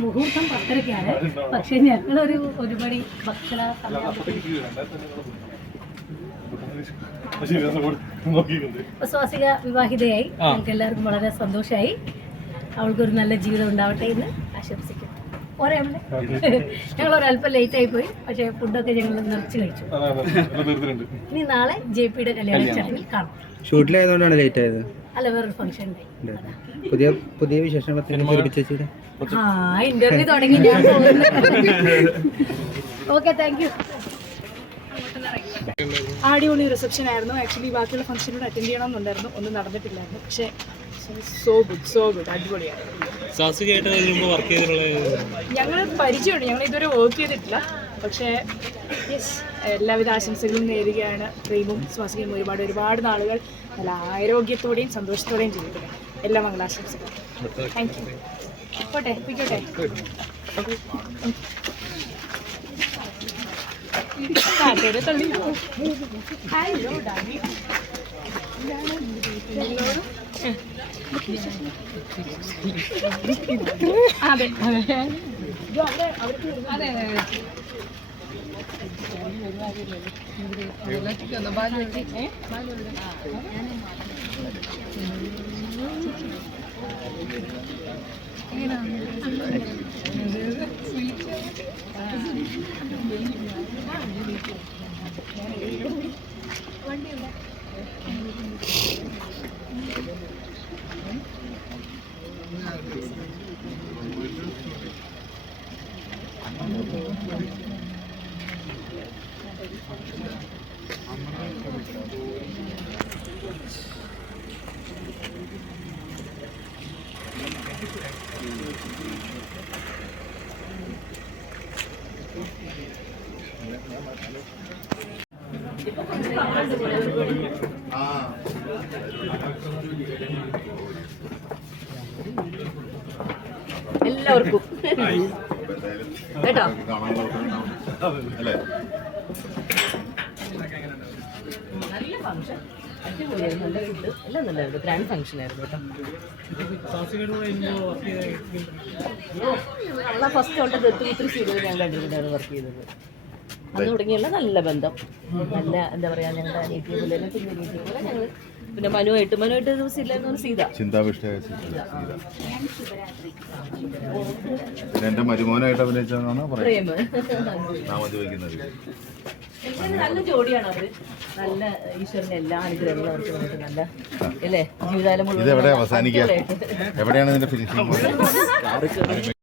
മുഹൂർത്തം 10:30-ക്കാണ്. പക്ഷെ ഞങ്ങളൊരു ഒരുപടി ഭക്ഷണ സ്വാസിക വിവാഹിതയായി. ഞങ്ങൾക്ക് എല്ലാവർക്കും വളരെ സന്തോഷമായി. അവൾക്കൊരു നല്ല ജീവിതം ഉണ്ടാവട്ടെ എന്ന് ആശംസിക്കുന്നു. പോരെ ഞങ്ങൾ ഒരല്പം ലേറ്റ് ആയി പോയി, പക്ഷെ ഫുഡൊക്കെ ഞങ്ങൾ നിറച്ച് കഴിച്ചു. ഇനി നാളെ JPയുടെ കല്യാണ ചടങ്ങിൽ കാണാം. ഷൂട്ടിലായതുകൊണ്ടാണ് ലേറ്റ് ആയത്. അല്ല, വേറൊരു ഫംഗ്ഷൻ പുതിയ പുതിയ വിശേഷങ്ങൾ ഇന്റർവ്യൂ തുടങ്ങി. ഞാൻ ഓക്കെ, താങ്ക് യു. അടിപൊളി റിസപ്ഷൻ ആയിരുന്നു. ആക്ച്വലി ബാക്കിയുള്ള ഫംഗ്ഷനോട് അറ്റൻഡ് ചെയ്യണമെന്നുണ്ടായിരുന്നു, ഒന്നും നടന്നിട്ടില്ലായിരുന്നു. പക്ഷേ സോ ഗുഡ്, അടിപൊളിയായിരുന്നു. ഞങ്ങൾ പരിചയമുണ്ട്, ഞങ്ങൾ ഇതുവരെ വർക്ക് ചെയ്തിട്ടില്ല. പക്ഷേ യെസ്, എല്ലാവിധ ആശംസകളും നേരുകയാണ്. പ്രേമും സ്വാസികയും ഒരുപാട് നാളുകൾ നല്ല ആരോഗ്യത്തോടെയും സന്തോഷത്തോടെയും ജീവിക്കട്ടെ. എല്ലാ മംഗളാശംസകളും. Thank you. പോട്ടെ, പിക്കോട്ടെ. അതെ എല്ലാവർക്കും കേട്ടോ. നല്ല ഫംഗ്ഷൻ, അടിപൊളിയായിരുന്നു. നല്ല ഫുഡ് എല്ലാം നല്ലായിരുന്നു. ഗ്രാൻഡ് ഫംഗ്ഷൻ ആയിരുന്നു കേട്ടോ. നമ്മളെ ഫസ്റ്റ് തൊട്ട് 33 സീരിയൽ ഞാൻ കണ്ടിട്ടുണ്ടായിരുന്നു വർക്ക് ചെയ്തത്. അന്ന് തുടങ്ങിയുള്ള നല്ല ബന്ധം, നല്ല എന്താ പറയുക, ഞങ്ങളുടെ അനിയത്തിയെ പോലെ തന്നെ പിന്നെ അനിയത്തിയെ പോലെ ഞങ്ങൾ. പിന്നെ മനുവായിട്ട് ദിവസം ഇല്ലായിരുന്നു. എന്റെ മരുമോനായിട്ട് അഭിനയിച്ചതാണ് പ്രേം. നല്ല ജോഡിയാണ് അവര്. നല്ല ഈശ്വരന്റെ എല്ലാ അനുഗ്രഹങ്ങളും അവർക്ക് വേണ്ടിയിട്ട് നല്ല അല്ലേ ജീവിതകാലം മുഴുവൻ. എവിടെയാണ് ഇതിന്റെ ഫിനിഷിംഗ്?